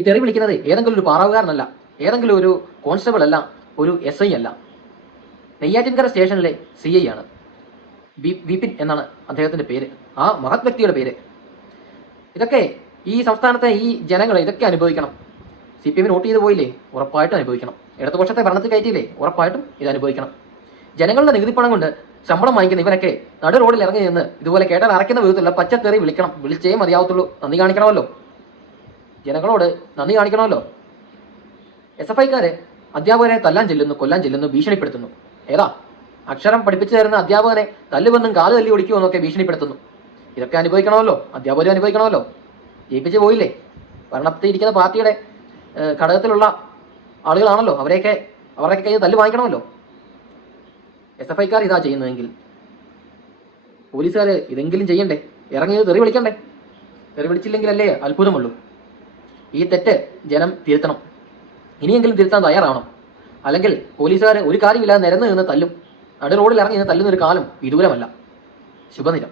ഈ തെറി വിളിക്കുന്നത് ഏതെങ്കിലും ഒരു പാറാവുകാരനല്ല, ഏതെങ്കിലും ഒരു കോൺസ്റ്റബിൾ അല്ല, ഒരു SI അല്ല, നെയ്യാറ്റിൻകര സ്റ്റേഷനിലെ CI ആണ്. വിപിൻ എന്നാണ് അദ്ദേഹത്തിന്റെ പേര്, ആ മഹത് വ്യക്തിയുടെ പേര്. ഇതൊക്കെ ഈ സംസ്ഥാനത്തെ ഈ ജനങ്ങളെ ഇതൊക്കെ അനുഭവിക്കണം. CPM വോട്ട് ചെയ്ത് പോയില്ലേ, ഉറപ്പായിട്ടും അനുഭവിക്കണം. ഇടതുപക്ഷത്തെ ഭരണത്തിൽ കയറ്റിയില്ലേ, ഉറപ്പായിട്ടും ഇത് അനുഭവിക്കണം. ജനങ്ങളുടെ നികുതി പണം കൊണ്ട് ശമ്പളം വാങ്ങിക്കുന്ന ഇവനൊക്കെ നടു റോഡിൽ ഇറങ്ങി നിന്ന് ഇതുപോലെ കേട്ടാൽ അറയ്ക്കുന്ന വിധത്തിലുള്ള പച്ചത്തെറി വിളിക്കണം, വിളിച്ചേ മതിയാവത്തുള്ളൂ. നന്ദി കാണിക്കണമല്ലോ, ജനങ്ങളോട് നന്ദി കാണിക്കണമല്ലോ. SFIക്കാര് അധ്യാപകനെ തല്ലാൻ ചെല്ലുന്നു, കൊല്ലാൻ ചെല്ലുന്നു, ഭീഷണിപ്പെടുത്തുന്നു. ഏതാ അക്ഷരം പഠിപ്പിച്ചു തരുന്ന അധ്യാപകനെ തല്ലുവെന്നും കാല് തല്ലി ഓടിക്കുമെന്നൊക്കെ ഭീഷണിപ്പെടുത്തുന്നു. ഇതൊക്കെ അനുഭവിക്കണമല്ലോ, അധ്യാപകരും അനുഭവിക്കണമല്ലോ. ജയിപ്പിച്ച് പോയില്ലേ, ഭരണത്തിൽ ഇരിക്കുന്ന പാർട്ടിയുടെ ഘടകത്തിലുള്ള ആളുകളാണല്ലോ, അവരെയൊക്കെ കയ്യിൽ തല്ല് വാങ്ങിക്കണമല്ലോ. SFIക്കാർ ഇതാ ചെയ്യുന്നതെങ്കിൽ പോലീസുകാർ ഇതെങ്കിലും ചെയ്യണ്ടേ, ഇറങ്ങിയത് തെറി വിളിക്കണ്ടേ? തെറി വിളിച്ചില്ലെങ്കിലല്ലേ അത്ഭുതമുള്ളൂ. ഈ തെറ്റ് ജനം തിരുത്തണം, ഇനിയെങ്കിലും തിരുത്താൻ തയ്യാറാവണം. അല്ലെങ്കിൽ പോലീസുകാർ ഒരു കാര്യമില്ലാതെ നിരന്ന് നിന്ന് തല്ലും, നടു റോഡിൽ ഇറങ്ങി നിന്ന് തല്ലുന്ന ഒരു കാലം വിദൂരമല്ല. ശുഭനിരം.